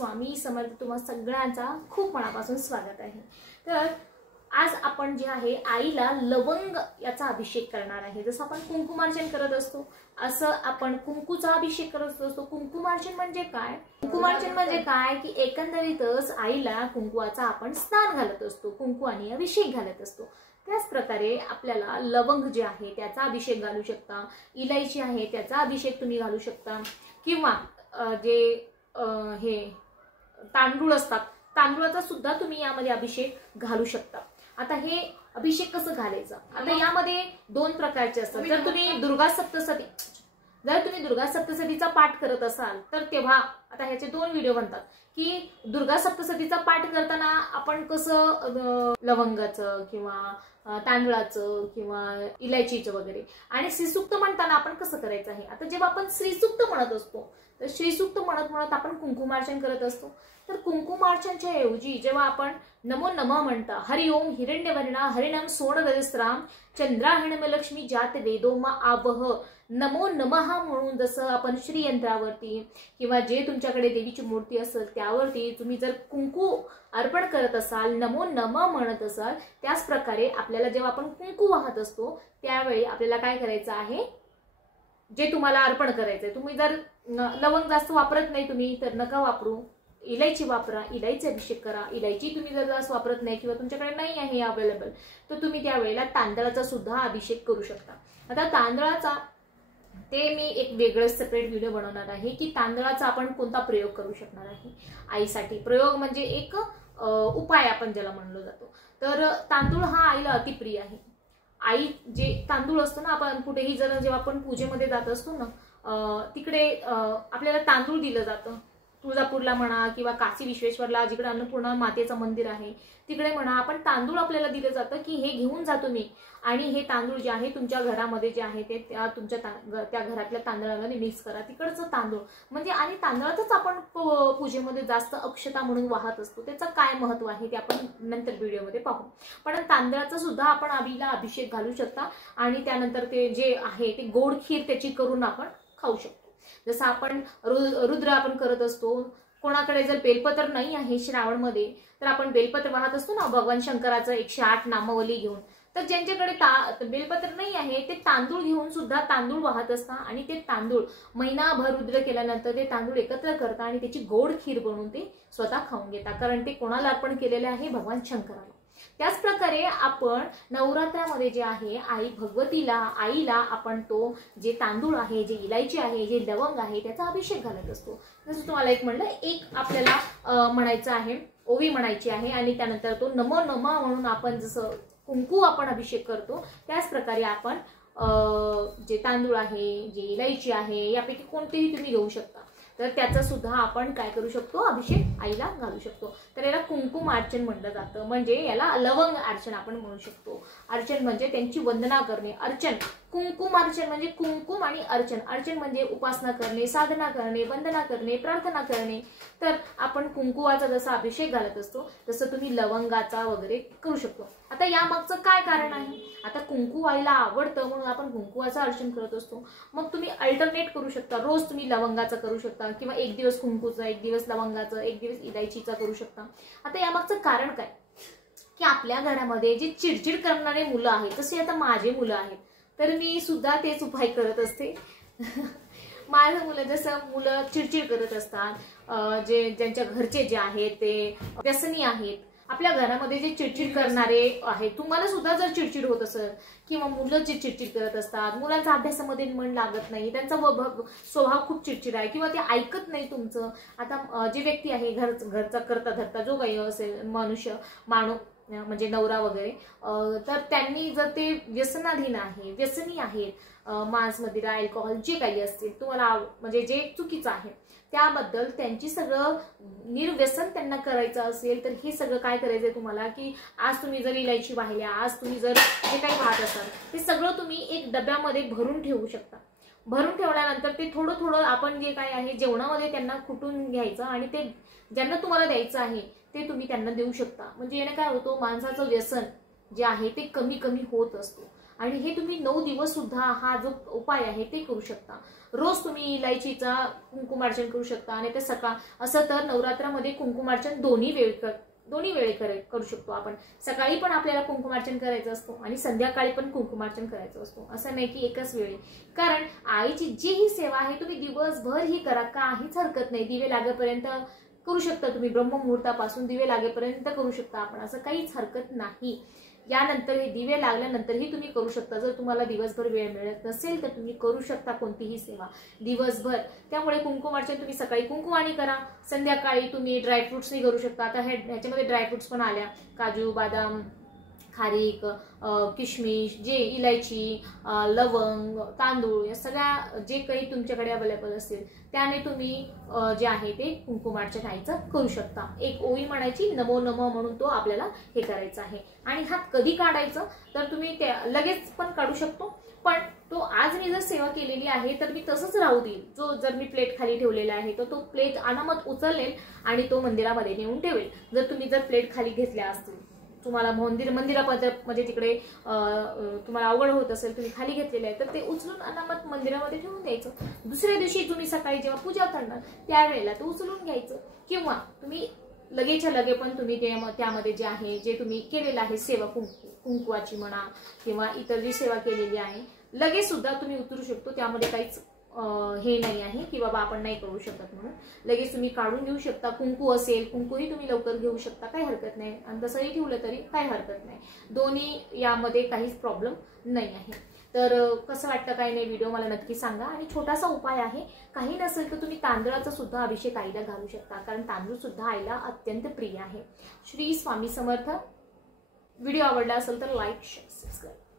स्वामी समर्थ तुम्हा सगळ्यांचा खूप मनापासून स्वागत आहे। तर आज आपण जे आहे आईला लवंग याचा अभिषेक करणार आहे। जसं आपण कुंकुमार्चन करत असतो असं आपण कुंकूचा अभिषेक करत असतो। कुंकुमार्चन म्हणजे काय? कुंकुमार्चन म्हणजे काय की एकंदरीतच आईला कुंकवाचा आपण स्नान घालत असतो, कुंकू आणि अभिषेक घालत असतो। त्याच प्रकारे आपल्याला लवंग जे आहे त्याचा अभिषेक घालू शकता, इलायची आहे त्याचा अभिषेक तुम्ही घालू शकता, किंवा जे हे तांदूळ असतात तांदूळाचा सुद्धा तुम्ही यामध्ये अभिषेक घालू शकता। आता हे अभिषेक कसं घालायचं? आता यामध्ये दोन प्रकारचे असतात। जर तुम्ही दुर्गा सप्तशतीचा पाठ करत असाल तर तेव्हा आता ह्याचे दोन व्हिडिओ बनतात की दुर्गा सप्तशतीचा पाठ करताना आपण कसं लवंगाचं किंवा तांदळाचं किंवा इलायचीचं वगैरे, आणि श्रीसूक्त म्हणताना आपण कसं करायचं आहे। आता जेव्हा आपण श्रीसूक्त म्हणत असतो तर श्रीसूक्त म्हणत म्हणत आपण कुंकुमार्चन करत असतो। तर कुंकुमार्चनच्या ऐवजी जेव्हा आपण नमो नमः म्हणता, हरि ओम हिरण्यवर्णा हरिणम सोणदस्त्राम चंद्राहिणमलक्ष्मी जात वेदो मा आवह नमो नमः म्हणून जसं आपण श्रीयंत्रावरती किंवा जे तुमच्याकडे देवीची मूर्ती असेल त्यावरती तुम्ही जर कुंकू अर्पण करत असाल, नमो नमः म्हणत असाल, त्याच प्रकारे आपल्याला जेव्हा आपण कुंकू वाहत असतो त्यावेळी आपल्याला काय करायचं आहे, जे तुम्हाला अर्पण करायचंय, तुम्ही जर लवंग जास्त वापरत नाही तुम्ही तर नका वापरू, इलायची वापरा, इलायची अभिषेक करा। इलायची तुम्ही जर जास्त वापरत नाही किंवा तुमच्याकडे नाही आहे अवेलेबल तर तुम्ही त्यावेळेला तांदळाचा सुद्धा अभिषेक करू शकता। आता तांदळाचा ते मी एक वेगळं सेपरेट व्हिडिओ बनवणार आहे की तांदळाचा आपण कोणता प्रयोग करू शकणार आहे आईसाठी। प्रयोग म्हणजे एक उपाय आपण ज्याला म्हणलो जातो। तर तांदूळ हा आईला अतिप्रिय आहे। आई जे तांदूळ असतो ना, आपण कुठेही जर जेव्हा आपण पूजेमध्ये जात असतो ना तिकडे आपल्याला तांदूळ दिलं जातं। तुळजापूरला म्हणा किंवा काशी विश्वेश्वरला जिकडे अन्नपूर्णा मातेचं मंदिर आहे तिकडे म्हणा, आपण तांदूळ आपल्याला दिलं जातं की हे घेऊन जा तुम्ही, आणि हे तांदूळ जे आहे तुमच्या घरामध्ये जे आहे ते तुमच्या त्या घरातल्या तांदळामध्ये मिक्स करा। तिकडचं तांदूळ म्हणजे, आणि तांदळातच आपण पूजेमध्ये जास्त अक्षता म्हणून वाहत असतो। त्याचं काय महत्व आहे ते आपण नंतर व्हिडिओमध्ये पाहू। पण तांदळाचा सुद्धा आपण आईला अभिषेक घालू शकता, आणि त्यानंतर ते जे आहे ते गोड खीर त्याची करून आपण खाऊ शकतो। जसं आपण रुद्र आपण करत असतो, कोणाकडे जर बेलपत्र नाही आहे श्रावण मध्ये तर आपण बेलपत्र वाहत असतो ना भगवान शंकराचं 108 नामावली घेऊन। तर ज्यांच्याकडे बेलपत्र नाही आहे ते तांदूळ घेऊन सुद्धा तांदूळ वाहत असतात, आणि ते तांदूळ महिनाभर रुद्र केल्यानंतर ते तांदूळ एकत्र करतात आणि त्याची गोड खीर बनवून ते स्वतः खाऊन घेतात, कारण ते कोणाला अर्पण केलेले आहे? भगवान शंकराला। त्याच प्रकारे आपण नवरात्रामध्ये जे आहे आई भगवतीला आईला आपण तो जे तांदूळ आहे, जे इलायची आहे, जे लवंग आहे त्याचा अभिषेक घालत असतो। जसं तुम्हाला एक म्हणलं, एक आपल्याला म्हणायचं आहे, ओवी म्हणायची आहे, आणि त्यानंतर तो नमो नमः म्हणून आपण जसं कुंकू आपण अभिषेक करतो त्याच प्रकारे आपण जे तांदूळ आहे, जे इलायची आहे यापैकी कोणतेही तुम्ही घेऊ शकता। तर त्याचा सुद्धा आपण काय करू शकतो, अभिषेक आईला घालू शकतो। तर याला कुंकुम अर्चन म्हटलं जातं, म्हणजे याला लवंग अर्चन आपण म्हणू शकतो। अर्चन म्हणजे त्यांची वंदना करणे, अर्चन कुंकुम अर्चन म्हणजे कुंकुम आणि अर्चन, अर्चन म्हणजे उपासना करणे, साधना करणे, वंदना करणे, प्रार्थना करणे। तर आपण कुंकुवाचा जसा अभिषेक घालत असतो तसं तुम्ही लवंगाचा वगैरे करू शकतो। आता यामागचं काय कारण आहे? आता कुंकू आईला आवडतं म्हणून आपण कुंकुवाचं अर्चन करत असतो। मग तुम्ही अल्टरनेट करू शकता, रोज तुम्ही लवंगाचं करू शकता, किंवा एक दिवस कुंकूचं, एक दिवस लवंगाचं, एक दिवस इलायचीचा करू शकता। आता यामागचं कारण काय की आपल्या घरामध्ये जे चिडचिड करणारे मुलं आहेत, तसे आता माझे मुलं आहेत तर मी सुद्धा तेच उपाय करत असते। माझं मुलं चिडचिड करत असतात, जे ज्यांच्या घरचे जे आहेत ते व्यसनी आहेत, आपल्या घरामध्ये जे चिडचिड करणारे आहेत, तुम्हाला सुद्धा जर चिडचिड होत असेल किंवा मुलं जे चिडचिड करत असतात, मुलांचा अभ्यासामध्ये मन लागत नाही, त्यांचा स्वभाव खूप चिडचिड आहे किंवा ते ऐकत नाही तुमचं। आता जे व्यक्ती आहे घरचा करता धरता जो काही असेल मनुष्य म्हणजे नवरा वगैरे, तर त्यांनी जर ते व्यसनाधीन आहे, व्यसनी आहेत, मांस मदिरा अल्कोहोल जे काही असतील तुम्हाला म्हणजे जे चुकीचं आहे त्याबद्दल त्यांची सगळं निर्व्यसन त्यांना करायचं असेल तर हे सगळं काय करायचंय तुम्हाला की आज तुम्ही जर इलायची वाहिल्या, आज तुम्ही जर जे काही वाहत असाल ते सगळं तुम्ही एक डब्यामध्ये भरून ठेवू शकता। भरून ठेवल्यानंतर ते थोडं थोडं आपण जे काय आहे जेवणामध्ये त्यांना कुटून घ्यायचं, आणि ते ज्यांना तुम्हाला द्यायचं आहे ते तुम्ही त्यांना देऊ शकता। म्हणजे याने काय होतो, माणसाचं व्यसन जे आहे ते कमी कमी होत असतो। आणि हे तुम्ही 9 दिवस सुद्धा हा जो उपाय आहे ते करू शकता. रोज तुम्ही इलायचीचा कुंकुमार्चन करू शकता. आणि ते सकाळ असं तर नवरात्रामध्ये कुंकुमार्चन दोन्ही वेळी करू शकतो आपण. सकाळी पण आपल्याला कुंकुमार्चन करायचं असतं आणि संध्याकाळी पण कुंकुमार्चन करायचं असतं. असं नाही की एकच वेळी. कारण आईची जी ही सेवा आहे तुम्ही दिवसभर ही करा, काहीच हरकत नाही. दिवे लागेपर्यंत करू शकता तुम्ही, ब्रह्ममुहूर्तापासून दिवे लागेपर्यंत करू शकता आपण, असं काहीच हरकत नाही. यानंतर हे दिवे लागल्यानंतरही तुम्ही करू शकता. जर तुम्हाला दिवसभर वेळ मिळत नसेल तर तुम्ही करू शकता कोणतीही सेवा दिवसभर. त्यामुळे कुंकुमार्चन तुम्ही सकाळी कुंकुमाने करा, संध्याकाळी तुम्ही ड्रायफ्रुट्सनी करू शकता. आता ह्याच्यामध्ये ड्रायफ्रुट्स पण आल्या, काजू, बदाम, खारीक, किशमिश, जे इलायची, लवंग, तांदूळ, या सगळ्या जे काही तुमच्याकडे अवेलेबल असतील त्याने तुम्ही जे आहे ते कुंकुमार्चन आईचं करू शकता. एक ओवी म्हणायची, नमो नमः म्हणून तो आपल्याला हे करायचा आहे. आणि हात कधी काढायचं तर तुम्ही ते लगेच पण काढू शकतो, पण तो आज मी जर सेवा केलेली आहे तर मी तसंच राहू देईल. जर मी प्लेट खाली ठेवलेला आहे तर तो प्लेट अनामत उचलेल आणि तो मंदिरामध्ये नेऊन ठेवेल. जर प्लेट खाली घेतल्या असतील, तुम्हाला मंदिरामध्ये म्हणजे तिकडे तुम्हाला अवघड होत असेल, तुम्ही खाली घेतलेले आहे तर ते उचलून अनामत मंदिरामध्ये ठेवून द्यायचं. दुसऱ्या दिवशी तुम्ही सकाळी जेव्हा पूजा करणार त्यावेळेला ते उचलून घ्यायचं. किंवा तुम्ही लगेच्या लगे पण तुम्ही त्यामध्ये जे आहे, जे तुम्ही केलेलं आहे सेवा, कुंकुवाची म्हणा किंवा इतर जी सेवा केलेली आहे, लगेच सुद्धा तुम्ही उतरू शकतो. त्यामध्ये काहीच हे नाही आहे की बाबा आपण नाही करू शकत म्हणून. लगेच तुम्ही काढून घेऊ शकता. कुंकू असेल, कुंकूही तुम्ही लवकर घेऊ शकता, काही हरकत नाही. आणि तसंही ठेवलं तरी काही हरकत नाही. दोन्ही यामध्ये काहीच प्रॉब्लेम नाही आहे. तर कसं वाटतं काय नाही व्हिडिओ मला नक्की सांगा. आणि छोटासा उपाय आहे, काही नसेल तर तुम्ही तांदळाचा सुद्धा अभिषेक आईला घालू शकता, कारण तांदूळ सुद्धा आईला अत्यंत प्रिय आहे. श्री स्वामी समर्थ. व्हिडिओ आवडला असेल तर लाईक, शेअर, सबस्क्राईब.